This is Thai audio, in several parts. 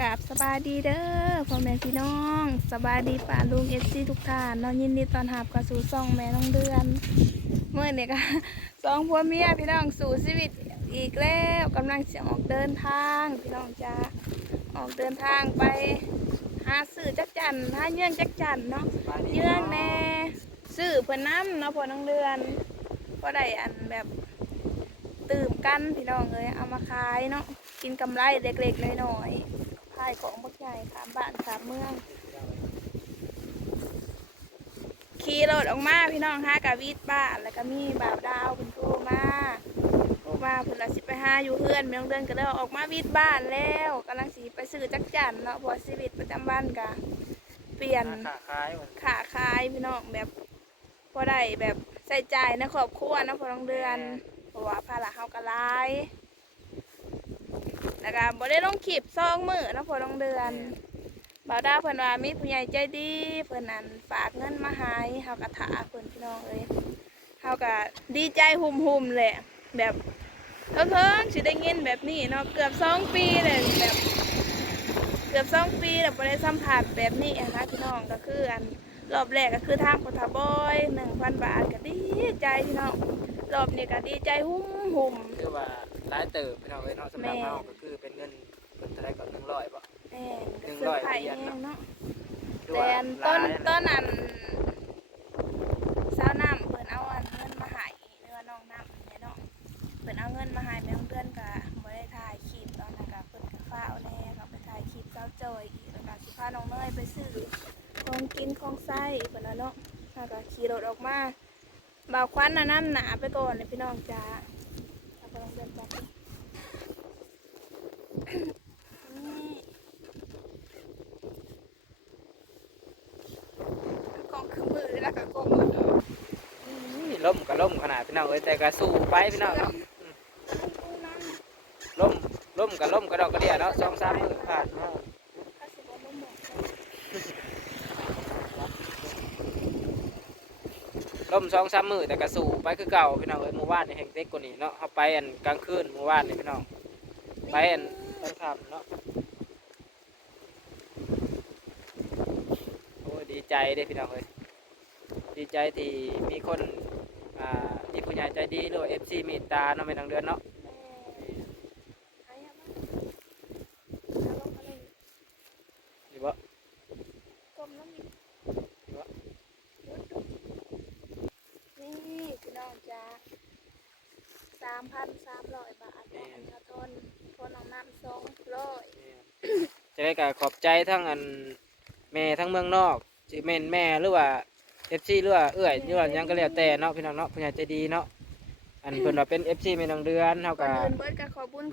กราบสบายดีเด้อพ่อแม่พี่น้องสบายดีป่าลุงFCทุกท่านนอนยินดีต้อนรับเข้าสู่ซ่องแม่น้องเดือนเมื่อนี่ก็ สองผัวเมียพี่น้องสู่ชีวิตอีกแล้วกำลังจะออกเดินทางพี่น้องจ้าออกเดินทางไปหาซื้อจักจันหาเยื่องจักจันเนาะเยื่องแน่ซื้อเพื่อนน้ำเนาะพ่อน้องเดือนก็ได้อันแบบตื่มกันพี่น้องเลยเอามาขายเนาะกินกำไรเล็กๆน้อยๆขายของบักใหญ่ขามบ้านขามเมืองขี่รถออกมาพี่น้องฮะกับวีดบ้านแล้วก็มีบ่าวดาวเป็นโทรมาเพิ่นละสิไปหาอยู่เพื่อนพี่น้องเดินก็เลยออกมาวีดบ้านแล้วกำลังสิไปซื้อจักจั่นเนาะเพราะชีวิตประจำวันก็เปลี่ยนขาขายพี่น้องแบบพอได้แบบใส่ใจในครอบครัวนะพอน้องเดือนเพราะว่าภาระเฮาก็หลายแล้วก็บ่ได้ลงคลิป2 มื้อนะพอน้องเดือนบ่าวดาวเพิ่นว่ามีผู้ใหญ่ใจดีเพิ่นนั่นฝากเงินมาให้เฮาก็ถาเพิ่นพี่น้องเอ้ยเฮาก็ดีใจหุ่มๆแหละแบบเพิ่งสิได้ยินแบบนี้เนาะเกือบ2 ปีเลยแบบเกือบ2 ปีแล้วบ่ได้สัมผัสแบบนี้นะพี่น้องก็คืออันรอบแรกก็คือทางพุทธบอย 1,000 บาทก็ดีใจพี่น้องรอบนี้ก็ดีใจหุ่มคือว่าร้ายเติบพี่น้องเอ้ยเนาะสำหรับเราก็คือเป็นเงินเท่าไรก็100บ่100เหรียญเนาะแต่ตอนนั้นสาวน้ำเพิ่นเอาเงินมาให้หรือว่าน้องน้ำเนี่ยเนาะเพิ่นเอาเงินมาให้แม่ของเดือนก็บ่ได้ถ่ายคลิปตอนนั้นก็เพิ่นก็ฟ้าวแน่ก็ไปถ่ายคลิปเจ้าจอยอีกแล้วก็สิพาน้องเนยไปซื้อของกินของใช้เพิ่นว่าเนาะแล้วก็ขี่รถออกมาบ่าวควันน่ะนำหนาไปก่อนเลยพี่น้องจ้าเอาไปลองเดินจับกองคือมือแล้วก็กองล่มก็ล่มขนาดพี่น้องเอ้ยแต่ก็สู้ไปพี่น้องเนาะล่มก็ล่มก็ดอกกระเดียเนาะ2-3 มื้อผ่านมาล่ม2-3 มื้อแต่ก็สู้ไปคือเก่าพี่น้องเอ้ยเมื่อวานนี่แห่งเด็กกว่านี้เนาะเฮาไปอันกลางคืนเมื่อวานนี่พี่น้องไปอันตอนค่ำเนาะโอ้ยดีใจเด้พี่น้องเอ้ยดีใจที่มีคนมีผู้ใหญ่ใจดีหรือว่า FC เมตตาเนาะแม่นางเดือนเนาะนี่บ่นี่พี่น้องจ้า3,300 บาทน้องทนน้องน้ำ200จะได้ก็ขอบใจทั้งอันแม่ทั้งเมืองนอกสิแม่นแม่หรือว่า FC หรือว่าเอื้อยหรือว่าหยังก็แล้วแต่เนาะพี่น้องเนาะผู้ใหญ่ใจดีเนาะอันเพิ่นว่าเป็น FC แม่นางเดือนเฮาก็เบิดก็ขอบคุณ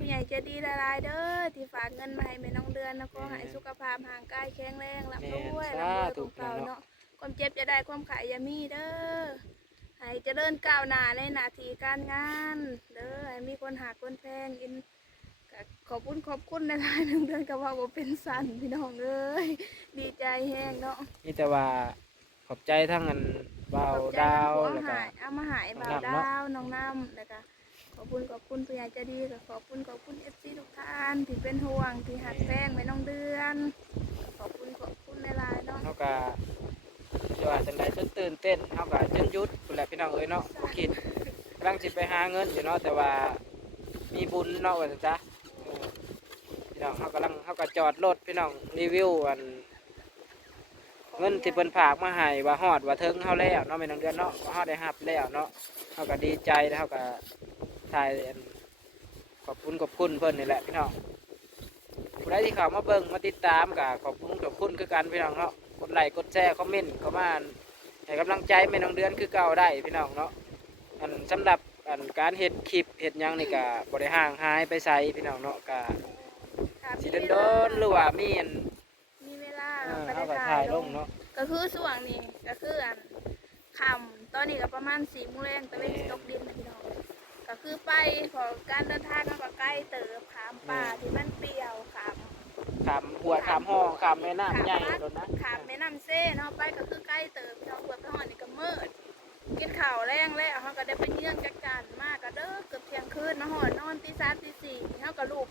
ผู้ใหญ่ใจดีหลายๆเด้อที่ฝากเงินมาให้แม่น้องเดือนแล้วก็ให้สุขภาพร่างกายแข็งแรงร่ำรวยทุกเก่าเนาะความเจ็บจะได้ความขายอย่ามีเด้อให้เจริญก้าวหน้าในหน้าที่การงานเด้อให้มีคนหาคนแพงอินขอบคุณในหลายๆเดือนก็ว่าบ่เป็นสันพี่น้องเอ้ยดีใจแห้งเนาะมีแต่ว่าขอบใจทั้งอันบ่าวดาวแล้วก็เอามาหายบ่าวดาวน้องน้ำแล้วก็ขอบคุณผู้ใหญ่ใจดีก็ขอบคุณFC ทุกท่านที่เป็นห่วงที่หักแพงแม่น้องเดือนขอบคุณในหลายๆเนาะเฮาก็ว่าจังได๋จนตื่นเต้นเฮาก็จนหยุดพุ่นแหละพี่น้องเอ้ยเนาะบ่คิดกำลังสิไปหาเงินอยู่เนาะแต่ว่ามีบุญเนาะว่าซั่นจ้ะพี่น้องเฮาก็จอดรถพี่น้องรีวิวอันเงินที่เพิ่นฝากมาให้ว่าฮอดว่าถึงเฮาแล้วเนาะแม่นางเดือนเนาะว่าเฮาได้รับแล้วเนาะเฮาก็ดีใจแล้วเฮาก็ถ่ายขอบคุณเพิ่นนี่แหละพี่น้องผู้ใดที่เข้ามาเบิ่งมาติดตามก็ขอบคุณคือกันพี่น้องเนาะกดไลค์กดแชร์คอมเมนต์เข้ามาให้กำลังใจแม่นางเดือนคือเก่าได้พี่น้องเนาะอันสำหรับอันการเฮ็ดคลิปเฮ็ดหยังนี่ก็บ่ได้ห่างหายไปไสพี่น้องเนาะก็สิโดนหรือว่ามีอันมีเวลาไปถ่ายลงเนาะก็คือช่วงนี้ก็คืออันค่ำตอนนี้ก็ประมาณ4 โมงแรงตะเวนตกดินนะพี่น้องก็คือไปขอการเดินทางก็ใกล้เติบขามป่าที่มันเปลี่ยวขามหัวขามห้องขามแม่น้ำใหญ่รถนะขามแม่น้ำเซ่เนาะไปก็คือใกล้เติบพี่น้องเพื่อไปหอดนี่ก็มืดกินข้าวแรงแล้วเขาก็ได้ไปเยื่องจักจันมากก็เด้อเกือบเที่ยงคืนมาหอดนอนตี 3 ตี 4เขาก็ลูก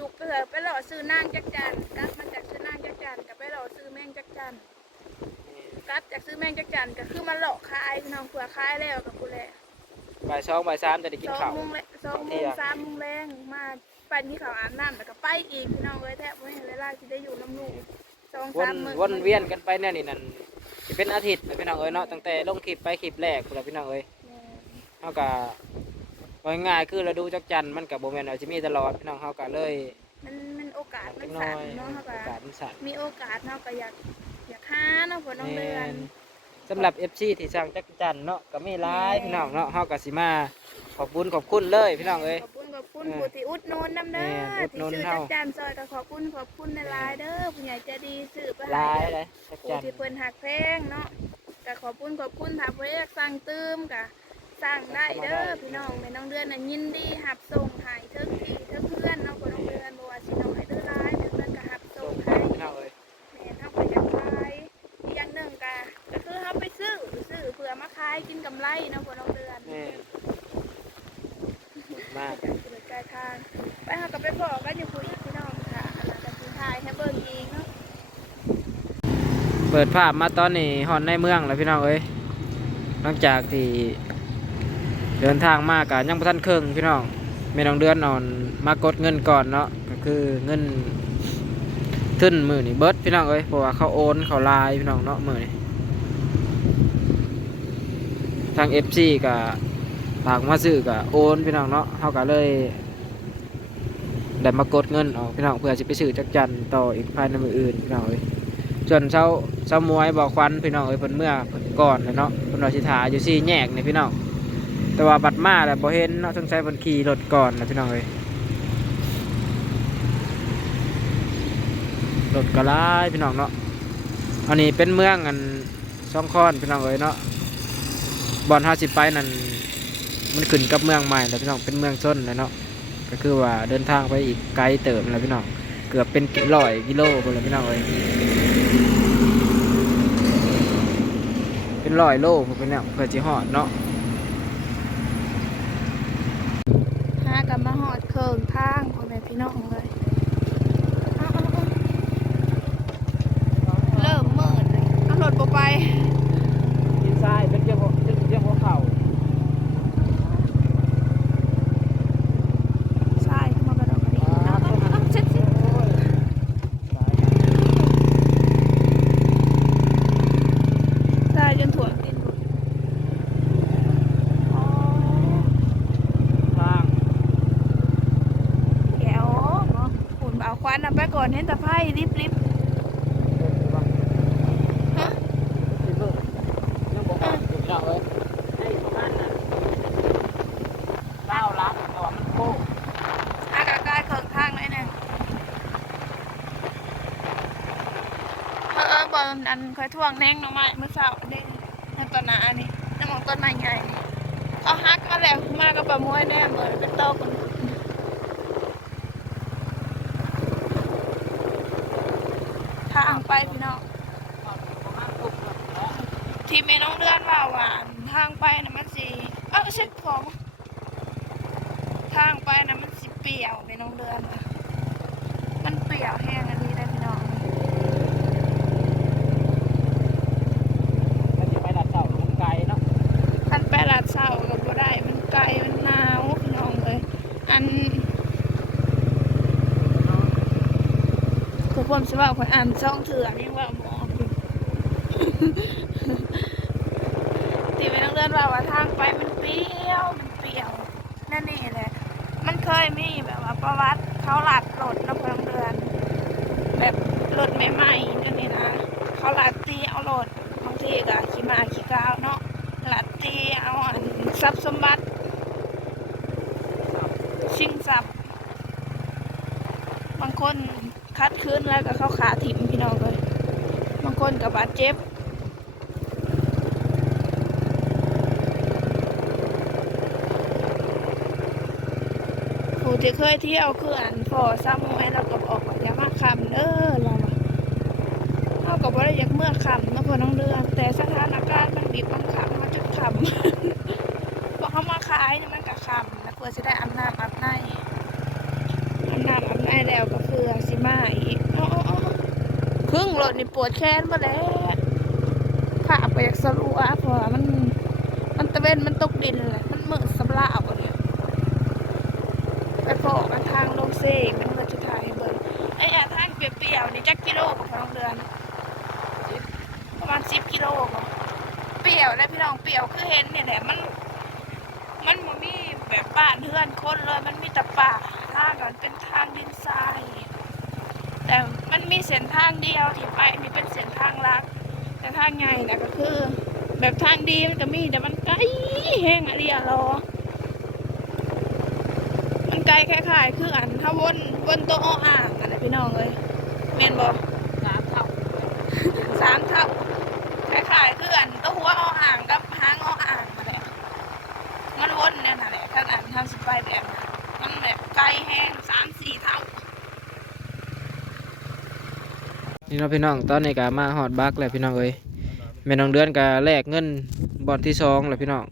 ดุกไปเถอะไปหล่อซื้อนางจักจันกลับมาจากซื้อนางจักจันกับไปหล่อซื้อแมงจักจันกลับจากซื้อแมงจักจันก็คือมาหล่อคายพี่น้องเผื่อคายแล้วกับกูแหละบ่าย2บ่าย3จะได้กินข้าว 2 โมง3 โมงแรงมาปั่นที่เขาอาบน้ำแล้วก็ไปอีกพี่น้องเลยแทบไม่เห็นเวลาที่ได้อยู่น้ำลูก2-3 มื้อ วนเวียนกันไปเนี่ยนี่นั่นสิเป็นอาทิตย์พี่น้องเอ้ยเนาะตั้งแต่ลงคลิปไปคลิปแรกพุ่นล่ะพี่น้องเอ้ยเฮาก็ว่าง่ายคือฤดูจักจันทร์มันก็บ่แม่นว่าสิมีตลอดพี่น้องเฮาก็เลย มันโอกาสมัน น้ สั่ อน ย เนาะเขาก็ โอกาสมันสั้น มีโอกาสเนาะก็อยากหาเนาะฝนน้องเดือน สำหรับ FC ที่สร้างจักจันทร์เนาะก็มีหลายพี่น้องเนาะเฮาก็สิมาขอบคุณเลยพี่น้องเอ้ย ขอบคุณผู้ที่อุดหนุนน้ำเด้อ อุดหนุ ที่ น ซื้อ เฮา จักจันซอยก็ขอบคุณในไลน์เด้อผู้ใหญ่ใจดีซื้อไป หลาย ให้ เลยจัก ผู้ จันท ที่ ร์ เพิ่นหักแพงเนาะก็ขอบคุณถ้าเพิ่นอยากสั่งตื้มก็สั่งได้เด้อพี่น้องแม่น้องเดือนน่ะยินดีรับส่งให้ถึงที่ถึงเพื่อนเนาะฝนน้องเดือนบ่ว่าสิน้อยหรือหลายแม่เพิ่นก็รับส่งให้ พี่น้องเอ้ย แม่เฮาก็อยากขายอีกอย่างหนึ่งก็คือเฮาไปซื้อเพื่อมาขายกินกำไรเนาะฝนน้องเดือน แม่มา จากสุดกายทางไปหากับไปพอกันอยู่คุยอีกพี่น้องค่ะอันนั้นก็ทิ้งท้ายให้เบิ่งอีกเนาะ เปิดภาพมาตอนนี้ฮอดในเมืองแล้วพี่น้องเอ้ยหลังจากที่เดินทางมาก็ยังบ่ทันครึ่งพี่น้องแม่น้องเดือนนอนมากดเงินก่อนเนาะก็คือเงินทึนมื้อนี้เบิดพี่น้องเอ้ยเพราะว่าเขาโอนเขาลายพี่น้องเนาะมื้อนี้ทาง FC ก็ฝากมาซื้อก็โอนพี่น้องเนาะเฮาก็เลยได้มากดเงินออกพี่น้องเพื่อสิไปซื้อจักจันทร์ต่ออีกภายในมื้ออื่นพี่น้องเอ้ยส่วนเช้ามวยบอกควันพี่น้องเอ้ยเพิ่นเมื่อเพิ่นก่อนเลยเนาะเพิ่นว่าสิท่าอยู่4แยกนี่พี่น้องแต่ว่าบัดมาแล้วบ่เห็นเนาะสงสัยเพิ่นขี่รถก่อนนะพี่น้องเอ้ยรถก็หลายพี่น้องเนาะอันนี้เป็นเมืองอันซ่องคอนพี่น้องเอ้ยเนาะบ่อนเฮาสิไปนั่นมันขึ้นกับเมืองใหม่แล้วพี่น้องเป็นเมืองส้นแล้วเนาะก็คือว่าเดินทางไปอีกไกลเติบแล้วพี่น้องเกือบเป็น100 กิโลพุ่นแล้วพี่น้องเอ้ยเป็น100 โลพุ่นเป็นเนี่ยเพื่อสิฮอดเนาะ หากันมาหอดเคิงทางพ่อแม่พี่น้องเลยเอาเริ่มมืดเลยเอารถบ่ไป ดินทรายเป็นเรื่องหัวเข่า ใช่มากระดอกกระดิ่งเอาเช็ดใช่จนถ่วงดินหมดอ๋อ ทาง แก้วเนาะหุ่นเอาควันนำไปก่อนเห็นตะไคร้ริบฮะ ที่มือยังบอกว่าอยู่เนาะเอ้ยให้ประมาณนั้น9 ลักแต่ว่ามันโค้ง อากาศกายเคิงทางเลยเนี่ยบอลอันคอยท่วงแนงหน่อไม้เมื่อเช้าเด้ในต้นนาอันนี้น้ำมองต้นไม้ใหญ่เขาฮักมาแล้วมากับปลาม้วยแน่เหมือนเป็นโตคนทางไปพี่น้อง ประมาณ6 ลักเนาะ ที่แม่น้องเดือนว่าหวานทางไปนะมันสิเช็ดของทางไปนะมันสิเปรี้ยวแม่น้องเดือนว่ะมันเปรี้ยวแห้งอันนี้ได้พี่น้อง มันจะไปดัดเสามันไกลเนาะ คันไปลาดเศร้ากับบ่ได้มันไกลมันหนาวพี่น้องเลยอันคือผมสิว่าคนอ่านช่องเถื่อนยังว่าหมออยู่ ที่แม่น้องเดือนว่าทางไปมันเปรี้ยวนั่นนี่แหละ มันเคยมีแบบว่าประวัติเขาหลัดรถนะพลเรือนแบบรถใหม่ๆกันนี่นะเขาหลัดตีเอารถบางทีก็ขี่มาขี่กาวเนาะหลัดตีเอาอันทรัพย์สมบัติชิงทรัพย์บางคนคัดคืนแล้วก็เข้าขาถิ่มพี่น้องเลยบางคนกับบาดเจ็บผู้ที่เคยเที่ยวคืออันพอซ้ำไว้เราก็บอกว่าอย่ามาคำเด้อเราอะเท่ากับว่าอยากเมื่อคำนะพอน้องเดือนแต่สถานการณ์มันบีบบังคับมาจุดคำ บอกเขามาขายเนี่ยมันกับคำนะเพื่อจะได้อาบน้ำอาบในแล้ว ครึ่งรถนี่ปวดแขนมาแล้วขาไปอยากสลัวเพราะว่ามันตะเวนมันตกดินแหละมันมืดสำลาบเนี่ยไปพอกันทางลงเซ่มันก็จะถ่ายให้เบิ่งไอ้ทางเปรี้ยวๆนี่จักกิโลกับน้องเดือนประมาณ10 กิโลบ่เปรี้ยวแล้วพี่น้องเปรี้ยวคือเห็นเนี่ยแหละมันบ่มีแบบบ้านเฮือนคนเลยมันมีแต่ป่าทางมันเป็นทางดินทรายแต่มันมีเส้นทางเดียวที่ไปนี่เป็นเส้นทางลัดแต่ทางใหญ่นะก็คือแบบทางดีมันก็มีแต่มันไกลแห้งอะไรอะรอมันไกลคล้ายๆคืออันถ้าวนตัวอ้ออ่างอะไรพี่น้องเลยเมนบอก3 เท่าคล้ายๆคืออันตัวหัวอ้ออ่างกับหางอ้ออ่างอะไรมันวนเนี่ยนั่นแหละขนาดทำสไปแบบมันแบบไกลแห้ง3-4 เท่า นี่เนาะพี่น้องตอนนี้ก็มาฮอดบักแล้วพี่น้องเอ้ยแม่น้องเดือนก็แลกเงินบ่อนที่2แล้วพี่น้อง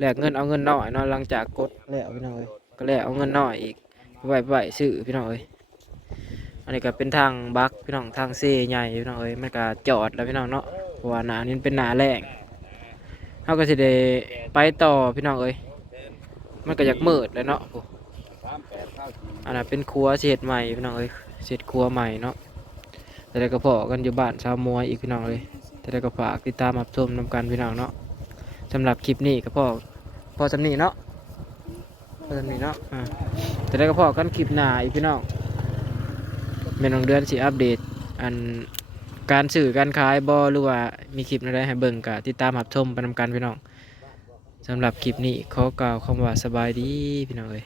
แลกเงินเอาเงินน้อยเนาะหลังจากกดแล้วพี่น้องเอ้ยก็แลกเอาเงินน้อยอีกไว้ซื้อพี่น้องเอ้ยอันนี้ก็เป็นทางบักพี่น้องทางเซ่ใหญ่พี่น้องเอ้ยมันก็จอดแล้วพี่น้องเนาะเพราะว่าหน้านี้เป็นหน้าแรงเฮาก็สิได้ไปต่อพี่น้องเอ้ยมันก็อยากมืดแล้วเนาะโอ้อันนั้นเป็นครัวสิเฮ็ดใหม่พี่น้องเอ้ยเสร็จครัวใหม่เนาะแต่ได้ก็พอกันอยู่บ้านชาวมวยอีกพี่น้องเลยแต่ได้ก็ฝากติดตามรับชมนำกันพี่น้องเนาะสำหรับคลิปนี้ก็พอสำนีเนาะพอสำนีเนาะแต่ได้ก็พอกันคลิปหน้าอีกพี่น้องแม่น้องเดือนสิอัปเดตอันการสื่อการขายบ่หรือว่ามีคลิปอะไรให้เบิ่งก็ติดตามรับชมไปนำกันพี่น้องสำหรับคลิปนี้ขอกล่าวคำว่าสบายดีพี่น้องเลย